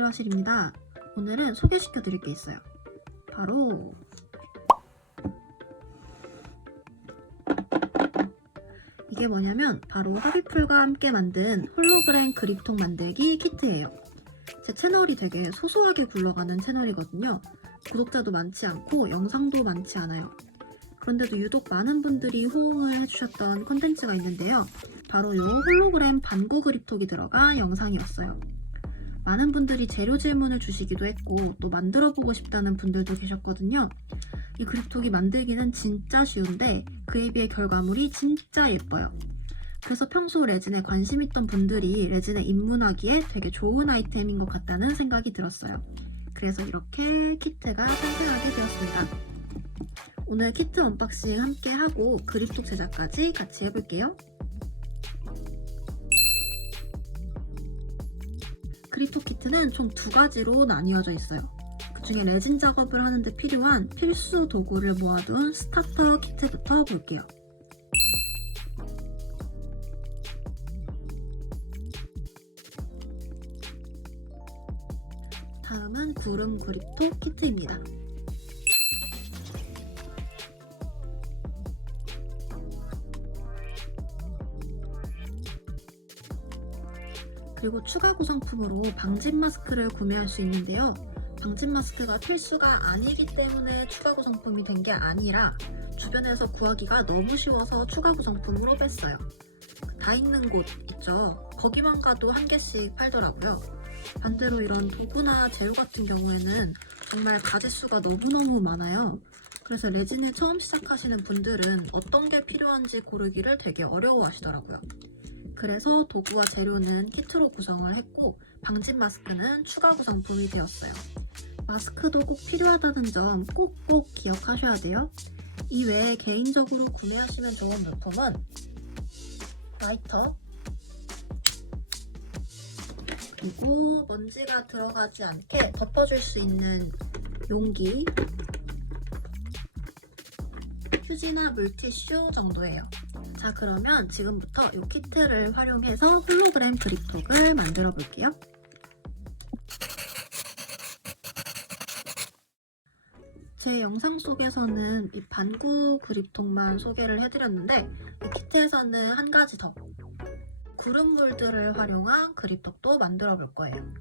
재료화실입니다. 오늘은 소개시켜 드릴 게 있어요. 바로 이게 뭐냐면 바로 하비풀과 함께 만든 홀로그램 그립통 만들기 키트예요. 제 채널이 되게 소소하게 굴러가는 채널이거든요. 구독자도 많지 않고 영상도 많지 않아요. 그런데도 유독 많은 분들이 호응을 해주셨던 콘텐츠가 있는데요. 바로 이 홀로그램 반구 그립톡이 들어간 영상이었어요. 많은 분들이 재료 질문을 주시기도 했고 또 만들어보고 싶다는 분들도 계셨거든요. 이 그립톡이 만들기는 진짜 쉬운데 그에 비해 결과물이 진짜 예뻐요. 그래서 평소 레진에 관심 있던 분들이 레진에 입문하기에 되게 좋은 아이템인 것 같다는 생각이 들었어요. 그래서 이렇게 키트가 탄생하게 되었습니다. 오늘 키트 언박싱 함께 하고 그립톡 제작까지 같이 해볼게요. 그립톡 키트는 총 두 가지로 나뉘어져 있어요. 그 중에 레진 작업을 하는데 필요한 필수 도구를 모아둔 스타터 키트부터 볼게요. 다음은 구름 그립톡 키트입니다. 그리고 추가 구성품으로 방진 마스크를 구매할 수 있는데요. 방진 마스크가 필수가 아니기 때문에 추가 구성품이 된 게 아니라 주변에서 구하기가 너무 쉬워서 추가 구성품으로 뺐어요. 다 있는 곳 있죠? 거기만 가도 한 개씩 팔더라고요. 반대로 이런 도구나 재료 같은 경우에는 정말 가짓수가 너무너무 많아요. 그래서 레진을 처음 시작하시는 분들은 어떤 게 필요한지 고르기를 되게 어려워하시더라고요. 그래서 도구와 재료는 키트로 구성을 했고 방진 마스크는 추가 구성품이 되었어요. 마스크도 꼭 필요하다는 점 꼭꼭 기억하셔야 돼요. 이외에 개인적으로 구매하시면 좋은 물품은 라이터, 그리고 먼지가 들어가지 않게 덮어줄 수 있는 용기, 휴지나 물티슈 정도예요. 자, 그러면 지금부터 이 키트를 활용해서 홀로그램 그립톡을 만들어 볼게요. 제 영상 속에서는 이 반구 그립톡만 소개를 해드렸는데 이 키트에서는 한 가지 더 구름물들을 활용한 그립톡도 만들어 볼 거예요.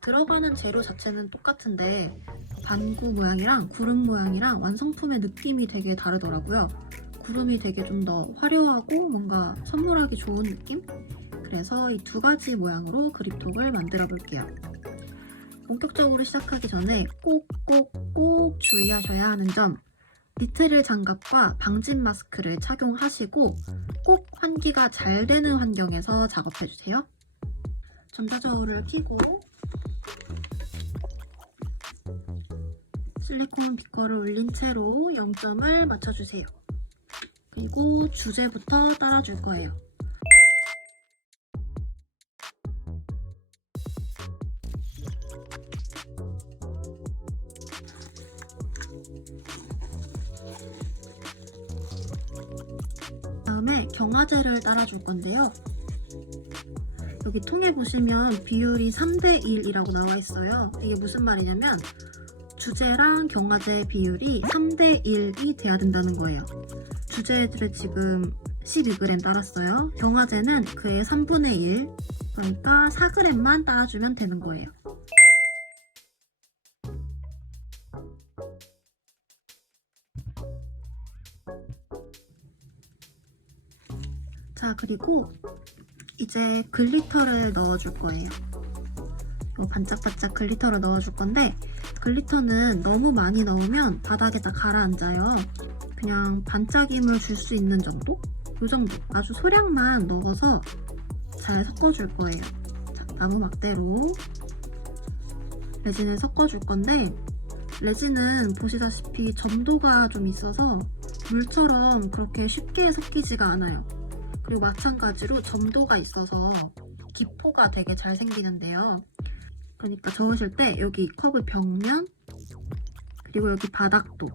들어가는 재료 자체는 똑같은데 반구 모양이랑 구름 모양이랑 완성품의 느낌이 되게 다르더라고요. 구름이 되게 좀 더 화려하고 뭔가 선물하기 좋은 느낌? 그래서 이 두 가지 모양으로 그립톡을 만들어 볼게요. 본격적으로 시작하기 전에 꼭 주의하셔야 하는 점, 니트릴 장갑과 방진 마스크를 착용하시고 꼭 환기가 잘 되는 환경에서 작업해주세요. 전자저울을 켜고 실리콘 비커를 올린 채로 0점을 맞춰주세요. 그리고 주제부터 따라줄 거예요. 다음에 경화제를 따라줄 건데요. 여기 통에 보시면 비율이 3대1이라고 나와 있어요. 이게 무슨 말이냐면 주제랑 경화제 비율이 3대1이 돼야 된다는 거예요. 주제를 지금 12g 따랐어요. 경화제는 그의 3분의 1, 그러니까 4g만 따라주면 되는 거예요. 자, 그리고 이제 글리터를 넣어줄 거예요. 이 반짝반짝 글리터를 넣어줄 건데 글리터는 너무 많이 넣으면 바닥에다 가라앉아요. 그냥 반짝임을 줄 수 있는 정도? 이 정도 아주 소량만 넣어서 잘 섞어줄 거예요. 자, 나무 막대로 레진을 섞어줄 건데 레진은 보시다시피 점도가 좀 있어서 물처럼 그렇게 쉽게 섞이지가 않아요. 그리고 마찬가지로 점도가 있어서 기포가 되게 잘 생기는데요. 그러니까 저으실 때 여기 컵의 벽면 그리고 여기 바닥도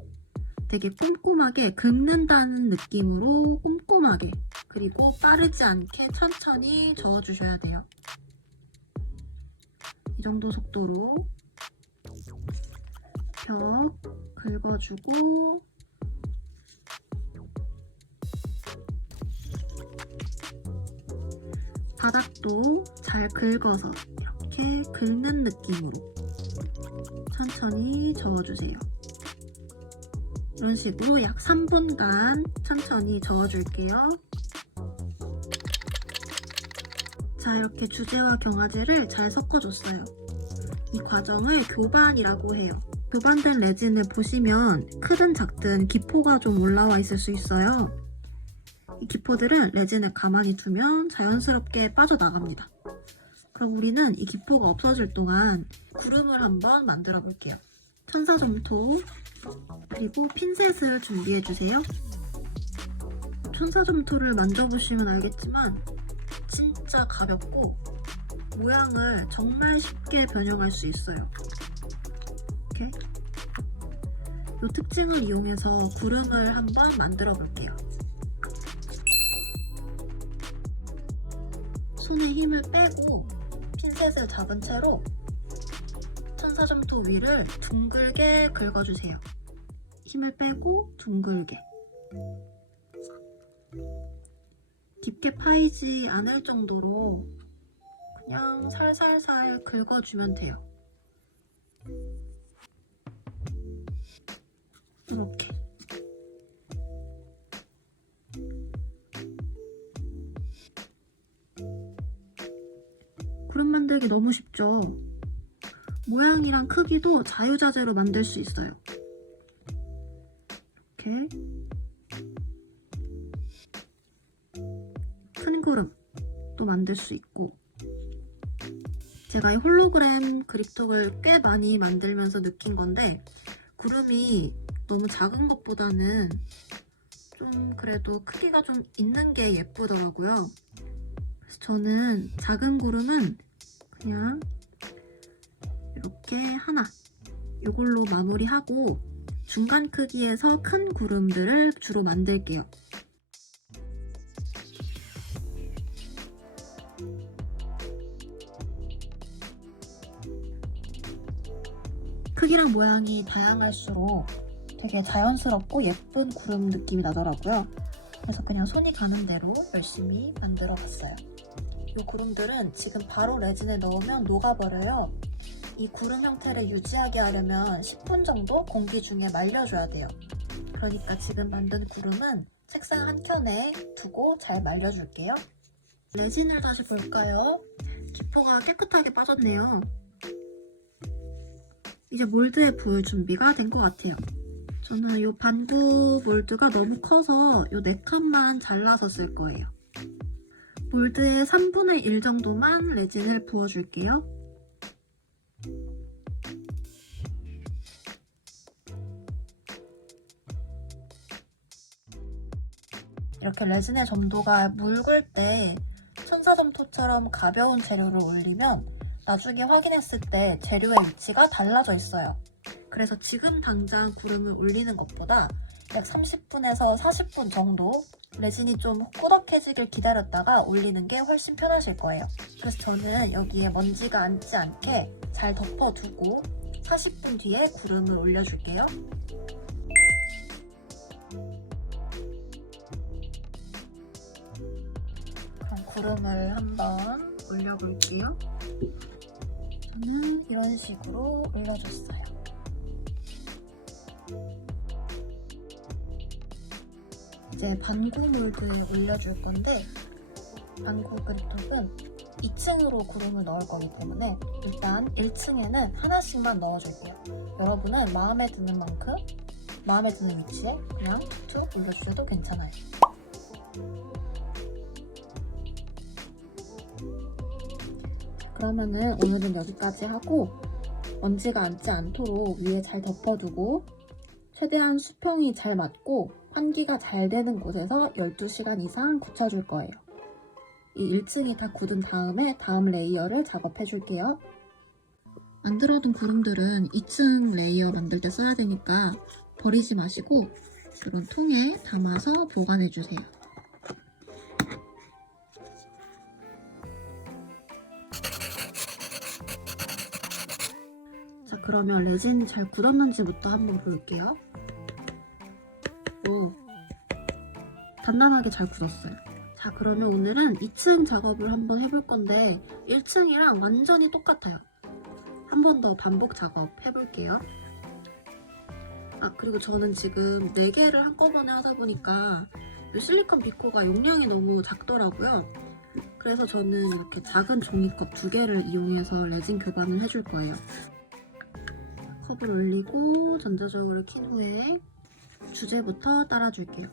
되게 꼼꼼하게 긁는다는 느낌으로 꼼꼼하게 그리고 빠르지 않게 천천히 저어주셔야 돼요. 이 정도 속도로 벽 긁어주고 바닥도 잘 긁어서 이렇게 긁는 느낌으로 천천히 저어주세요. 이런 식으로 약 3분간 천천히 저어줄게요. 자, 이렇게 주제와 경화제를 잘 섞어줬어요. 이 과정을 교반이라고 해요. 교반된 레진을 보시면 크든 작든 기포가 좀 올라와 있을 수 있어요. 이 기포들은 레진을 가만히 두면 자연스럽게 빠져나갑니다. 그럼 우리는 이 기포가 없어질 동안 구름을 한번 만들어 볼게요. 천사점토 그리고 핀셋을 준비해 주세요. 천사점토를 만져보시면 알겠지만 진짜 가볍고 모양을 정말 쉽게 변형할 수 있어요. 이렇게 이 특징을 이용해서 구름을 한번 만들어 볼게요. 손에 힘을 빼고 핀셋을 잡은 채로 천사점토 위를 둥글게 긁어주세요. 힘을 빼고 둥글게. 깊게 파이지 않을 정도로 그냥 살살살 긁어주면 돼요. 이렇게. 구름 만들기 너무 쉽죠? 모양이랑 크기도 자유자재로 만들 수 있어요. 이렇게 큰 구름도 만들 수 있고, 제가 이 홀로그램 그립톡을 꽤 많이 만들면서 느낀 건데 구름이 너무 작은 것보다는 좀 그래도 크기가 좀 있는 게 예쁘더라고요. 그래서 저는 작은 구름은 그냥 이렇게 하나 이걸로 마무리하고 중간 크기에서 큰 구름들을 주로 만들게요. 크기랑 모양이 다양할수록 되게 자연스럽고 예쁜 구름 느낌이 나더라고요. 그래서 그냥 손이 가는 대로 열심히 만들어 봤어요. 이 구름들은 지금 바로 레진에 넣으면 녹아버려요. 이 구름 형태를 유지하게 하려면 10분 정도 공기 중에 말려줘야 돼요. 그러니까 지금 만든 구름은 책상 한켠에 두고 잘 말려줄게요. 레진을 다시 볼까요? 기포가 깨끗하게 빠졌네요. 이제 몰드에 부을 준비가 된 것 같아요. 저는 이 반구 몰드가 너무 커서 이 4칸만 잘라서 쓸 거예요. 몰드에 3분의 1 정도만 레진을 부어줄게요. 이렇게 레진의 점도가 묽을 때 천사점토처럼 가벼운 재료를 올리면 나중에 확인했을 때 재료의 위치가 달라져 있어요. 그래서 지금 당장 구름을 올리는 것보다 약 30분에서 40분 정도 레진이 좀 꾸덕해지길 기다렸다가 올리는 게 훨씬 편하실 거예요. 그래서 저는 여기에 먼지가 앉지 않게 잘 덮어두고 40분 뒤에 구름을 올려줄게요. 그럼 구름을 한번 올려볼게요. 저는 이런 식으로 올려줬어요. 이제 반구 몰드에 올려줄 건데 반구 그립톡은 2층으로 구름을 넣을 거기 때문에 일단 1층에는 하나씩만 넣어줄게요. 여러분은 마음에 드는 만큼 마음에 드는 위치에 그냥 툭툭 올려주셔도 괜찮아요. 그러면은 오늘은 여기까지 하고 먼지가 앉지 않도록 위에 잘 덮어두고 최대한 수평이 잘 맞고 환기가 잘 되는 곳에서 12시간 이상 굳혀줄 거예요. 이 1층이 다 굳은 다음에 다음 레이어를 작업해 줄게요. 만들어둔 구름들은 2층 레이어 만들 때 써야 되니까 버리지 마시고 이런 통에 담아서 보관해 주세요. 자, 그러면 레진 잘 굳었는지부터 한번 볼게요. 오, 단단하게 잘 굳었어요. 자, 그러면 오늘은 2층 작업을 한번 해볼 건데 1층이랑 완전히 똑같아요. 한 번 더 반복 작업 해볼게요. 아, 그리고 저는 지금 4개를 한꺼번에 하다 보니까 이 실리콘 비코가 용량이 너무 작더라고요. 그래서 저는 이렇게 작은 종이컵 2개를 이용해서 레진 교반을 해줄 거예요. 컵을 올리고 전자적으로 킨 후에 주제부터 따라줄게요.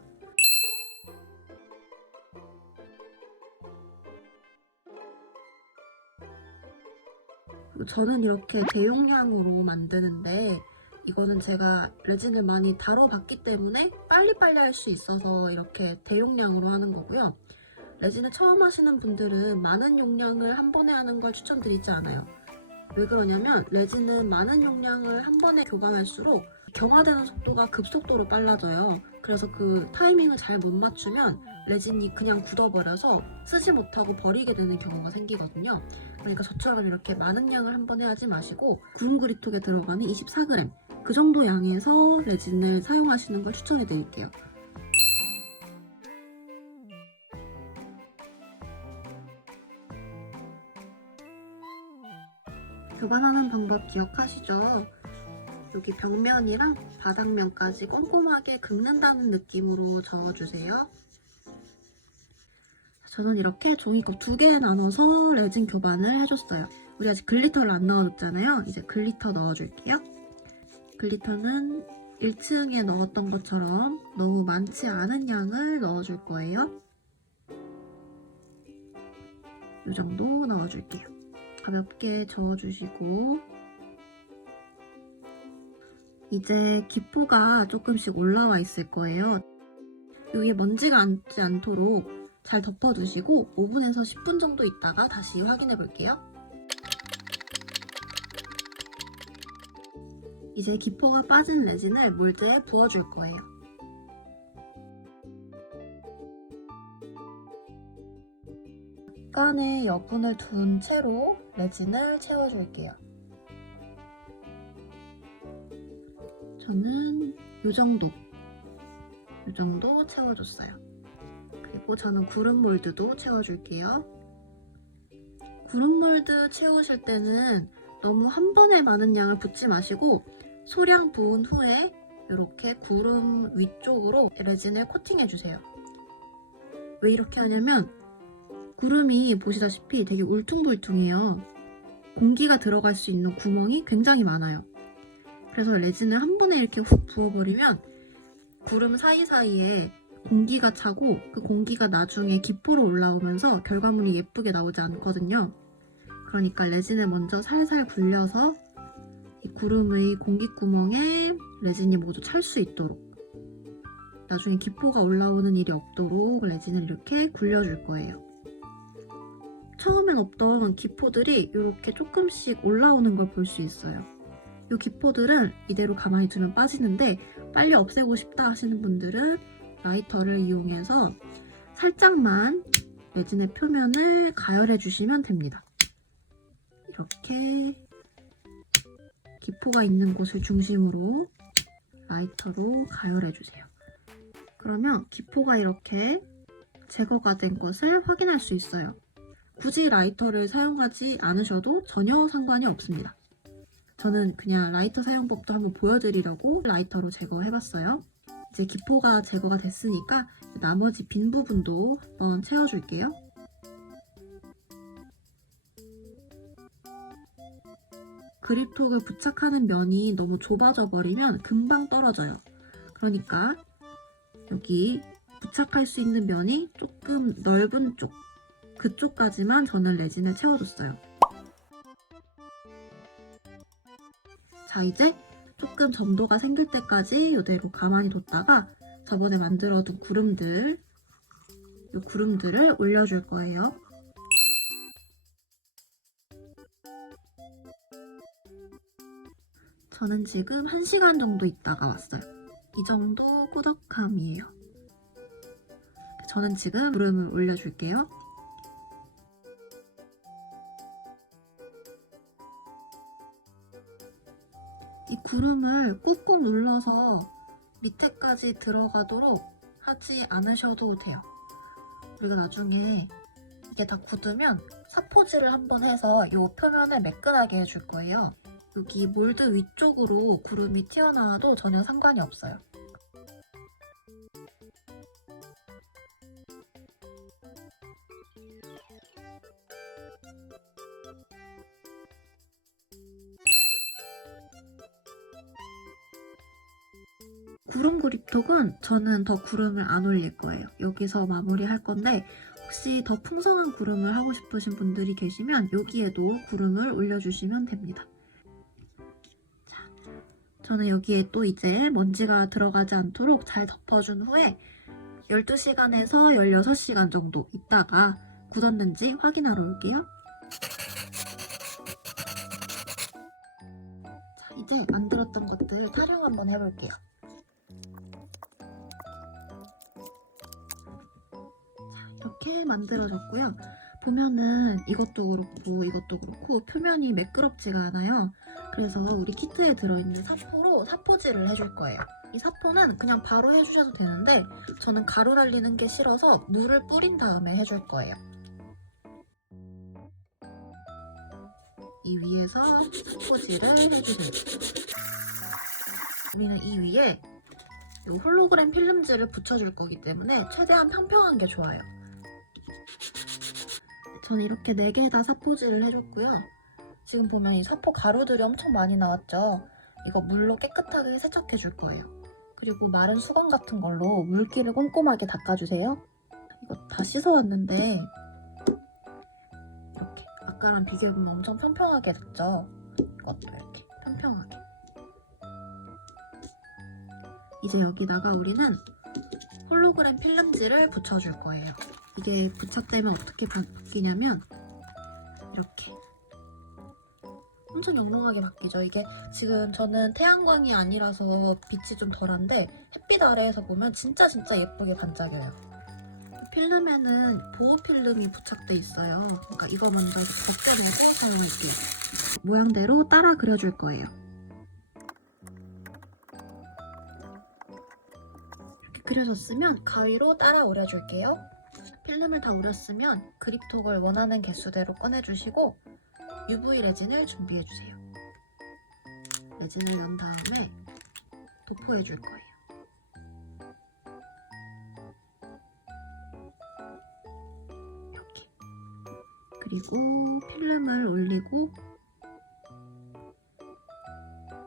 저는 이렇게 대용량으로 만드는데 이거는 제가 레진을 많이 다뤄봤기 때문에 빨리빨리 할 수 있어서 이렇게 대용량으로 하는 거고요. 레진을 처음 하시는 분들은 많은 용량을 한 번에 하는 걸 추천드리지 않아요. 왜 그러냐면 레진은 많은 용량을 한 번에 교반할수록 경화되는 속도가 급속도로 빨라져요. 그래서 그 타이밍을 잘 못 맞추면 레진이 그냥 굳어버려서 쓰지 못하고 버리게 되는 경우가 생기거든요. 그러니까 저처럼 이렇게 많은 양을 한 번에 하지 마시고 구름 그립톡에 들어가는 24g 그 정도 양에서 레진을 사용하시는 걸 추천해 드릴게요. 교반하는 방법 기억하시죠? 여기 벽면이랑 바닥면까지 꼼꼼하게 긁는다는 느낌으로 저어주세요. 저는 이렇게 종이컵 2개 나눠서 레진 교반을 해줬어요. 우리 아직 글리터를 안 넣어줬잖아요. 이제 글리터 넣어줄게요. 글리터는 1층에 넣었던 것처럼 너무 많지 않은 양을 넣어줄 거예요. 이 정도 넣어줄게요. 가볍게 저어주시고 이제 기포가 조금씩 올라와 있을 거예요. 여기에 먼지가 앉지 않도록 잘 덮어두시고 5분에서 10분 정도 있다가 다시 확인해 볼게요. 이제 기포가 빠진 레진을 몰드에 부어줄 거예요. 약간의 여분을 둔 채로 레진을 채워줄게요. 저는 이 정도 채워줬어요. 그리고 저는 구름 몰드도 채워줄게요. 구름 몰드 채우실 때는 너무 한 번에 많은 양을 붓지 마시고 소량 부은 후에 이렇게 구름 위쪽으로 레진을 코팅해주세요. 왜 이렇게 하냐면 구름이 보시다시피 되게 울퉁불퉁해요. 공기가 들어갈 수 있는 구멍이 굉장히 많아요. 그래서 레진을 한 번에 이렇게 훅 부어버리면 구름 사이사이에 공기가 차고 그 공기가 나중에 기포로 올라오면서 결과물이 예쁘게 나오지 않거든요. 그러니까 레진을 먼저 살살 굴려서 이 구름의 공기구멍에 레진이 모두 찰 수 있도록 나중에 기포가 올라오는 일이 없도록 레진을 이렇게 굴려줄 거예요. 처음엔 없던 기포들이 이렇게 조금씩 올라오는 걸 볼 수 있어요. 이 기포들은 이대로 가만히 두면 빠지는데 빨리 없애고 싶다 하시는 분들은 라이터를 이용해서 살짝만 레진의 표면을 가열해 주시면 됩니다. 이렇게 기포가 있는 곳을 중심으로 라이터로 가열해 주세요. 그러면 기포가 이렇게 제거가 된 것을 확인할 수 있어요. 굳이 라이터를 사용하지 않으셔도 전혀 상관이 없습니다. 저는 그냥 라이터 사용법도 한번 보여드리려고 라이터로 제거해봤어요. 이제 기포가 제거가 됐으니까 나머지 빈 부분도 한번 채워줄게요. 그립톡을 부착하는 면이 너무 좁아져 버리면 금방 떨어져요. 그러니까 여기 부착할 수 있는 면이 조금 넓은 쪽, 그쪽까지만 저는 레진을 채워줬어요. 자, 이제 조금 점도가 생길 때까지 이대로 가만히 뒀다가 저번에 만들어둔 구름들을 올려줄 거예요. 저는 지금 1시간 정도 있다가 왔어요. 이 정도 꾸덕함이에요. 저는 지금 구름을 올려줄게요. 이 구름을 꾹꾹 눌러서 밑에까지 들어가도록 하지 않으셔도 돼요. 우리가 나중에 이게 다 굳으면 사포질을 한번 해서 이 표면을 매끈하게 해줄 거예요. 여기 몰드 위쪽으로 구름이 튀어나와도 전혀 상관이 없어요. 구름 그립톡은 저는 더 구름을 안 올릴 거예요. 여기서 마무리할 건데 혹시 더 풍성한 구름을 하고 싶으신 분들이 계시면 여기에도 구름을 올려주시면 됩니다. 자, 저는 여기에 또 이제 먼지가 들어가지 않도록 잘 덮어준 후에 12시간에서 16시간 정도 있다가 굳었는지 확인하러 올게요. 자, 이제 만들었던 것들 타령 한번 해볼게요. 이렇게 만들어졌고요. 보면은 이것도 그렇고 표면이 매끄럽지가 않아요. 그래서 우리 키트에 들어있는 사포로 사포질을 해줄 거예요. 이 사포는 그냥 바로 해주셔도 되는데 저는 가루 날리는 게 싫어서 물을 뿌린 다음에 해줄 거예요. 이 위에서 사포질을 해주세요. 우리는 이 위에 이 홀로그램 필름지를 붙여줄 거기 때문에 최대한 평평한 게 좋아요. 저는 이렇게 4개에다 사포질을 해줬고요. 지금 보면 이 사포 가루들이 엄청 많이 나왔죠? 이거 물로 깨끗하게 세척해줄 거예요. 그리고 마른 수건 같은 걸로 물기를 꼼꼼하게 닦아주세요. 이거 다 씻어왔는데 이렇게 아까랑 비교해보면 엄청 평평하게 됐죠? 이것도 이렇게 평평하게. 이제 여기다가 우리는 홀로그램 필름지를 붙여줄 거예요. 이게 부착되면 어떻게 바뀌냐면 이렇게 엄청 영롱하게 바뀌죠. 이게 지금 저는 태양광이 아니라서 빛이 좀 덜한데 햇빛 아래에서 보면 진짜 예쁘게 반짝여요. 필름에는 보호 필름이 부착돼 있어요. 그러니까 이거 먼저 벗겨내고 사용할게요. 모양대로 따라 그려줄 거예요. 이렇게 그려졌으면 가위로 따라 오려줄게요. 필름을 다 오렸으면 그립톡을 원하는 개수대로 꺼내주시고 UV 레진을 준비해주세요. 레진을 넣은 다음에 도포해줄 거예요. 이렇게. 그리고 필름을 올리고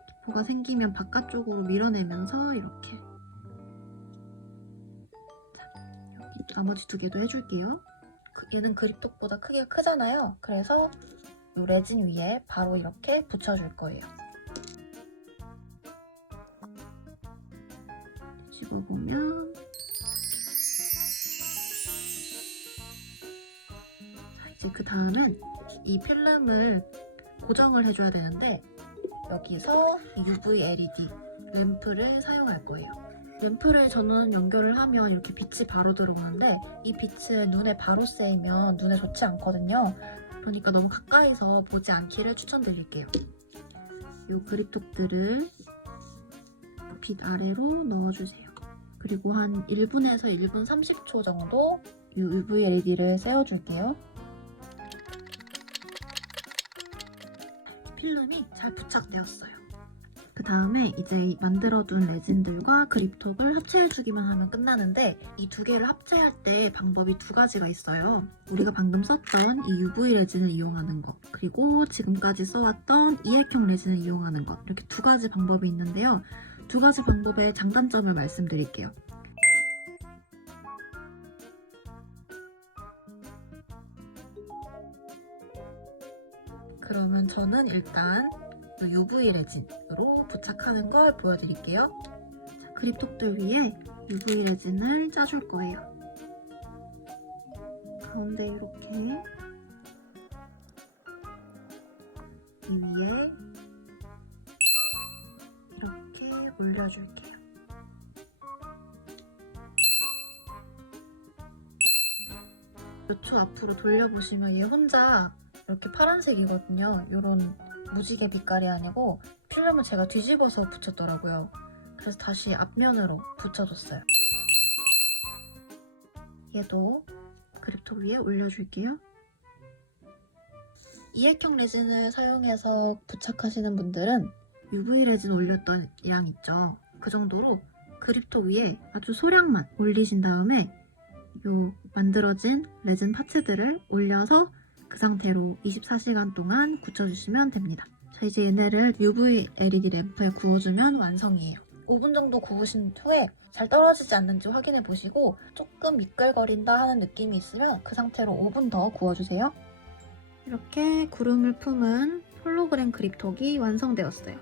도포가 생기면 바깥쪽으로 밀어내면서 이렇게. 나머지 2개도 해줄게요. 얘는 그립톡보다 크기가 크잖아요. 그래서 이 레진 위에 바로 이렇게 붙여줄 거예요. 집어보면 자, 이제 그 다음은 이 필름을 고정을 해줘야 되는데 여기서 UV LED 램프를 사용할 거예요. 램프를 저는 연결을 하면 이렇게 빛이 바로 들어오는데 이 빛을 눈에 바로 쐬면 눈에 좋지 않거든요. 그러니까 너무 가까이서 보지 않기를 추천드릴게요. 이 그립톡들을 빛 아래로 넣어주세요. 그리고 한 1분에서 1분 30초 정도 이 UV LED를 쐬어줄게요. 필름이 잘 부착되었어요. 그 다음에 이제 만들어둔 레진들과 그립톡을 합체해주기만 하면 끝나는데 이 2개를 합체할 때 방법이 2가지가 있어요. 우리가 방금 썼던 이 UV 레진을 이용하는 것 그리고 지금까지 써왔던 이액형 레진을 이용하는 것 이렇게 2가지 방법이 있는데요. 2가지 방법의 장단점을 말씀드릴게요. 그러면 저는 일단 UV 레진으로 부착하는 걸 보여드릴게요. 자, 그립톡들 위에 UV 레진을 짜줄 거예요. 가운데 이렇게 이 위에 이렇게 올려줄게요. 몇 초 앞으로 돌려보시면 얘 혼자 이렇게 파란색이거든요. 이런 무지개 빛깔이 아니고 필름을 제가 뒤집어서 붙였더라고요. 그래서 다시 앞면으로 붙여줬어요. 얘도 그립톡 위에 올려줄게요. 이액형 레진을 사용해서 부착하시는 분들은 UV 레진 올렸던 양 있죠. 그 정도로 그립톡 위에 아주 소량만 올리신 다음에 요 만들어진 레진 파츠들을 올려서 그 상태로 24시간 동안 굳혀주시면 됩니다. 자, 이제 얘네를 UV LED 램프에 구워주면 완성이에요. 5분 정도 구우신 후에 잘 떨어지지 않는지 확인해 보시고 조금 미끌거린다 하는 느낌이 있으면 그 상태로 5분 더 구워주세요. 이렇게 구름을 품은 홀로그램 그립톡이 완성되었어요.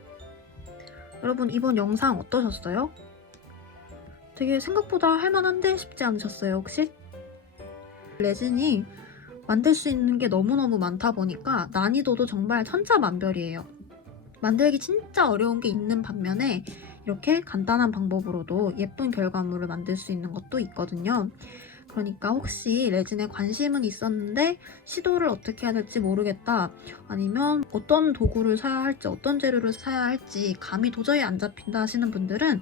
여러분 이번 영상 어떠셨어요? 되게 생각보다 할만한데 싶지 않으셨어요 혹시? 레진이 만들 수 있는 게 너무너무 많다 보니까 난이도도 정말 천차만별이에요. 만들기 진짜 어려운 게 있는 반면에 이렇게 간단한 방법으로도 예쁜 결과물을 만들 수 있는 것도 있거든요. 그러니까 혹시 레진에 관심은 있었는데 시도를 어떻게 해야 될지 모르겠다, 아니면 어떤 도구를 사야 할지 어떤 재료를 사야 할지 감이 도저히 안 잡힌다 하시는 분들은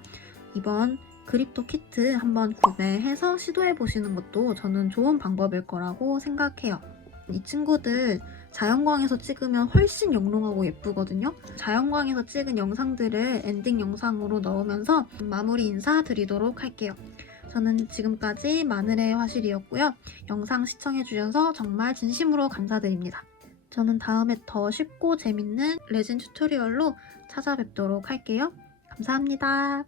이번 그립톡 키트 한번 구매해서 시도해보시는 것도 저는 좋은 방법일 거라고 생각해요. 이 친구들 자연광에서 찍으면 훨씬 영롱하고 예쁘거든요. 자연광에서 찍은 영상들을 엔딩 영상으로 넣으면서 마무리 인사 드리도록 할게요. 저는 지금까지 마늘의 화실이었고요. 영상 시청해주셔서 정말 진심으로 감사드립니다. 저는 다음에 더 쉽고 재밌는 레진 튜토리얼로 찾아뵙도록 할게요. 감사합니다.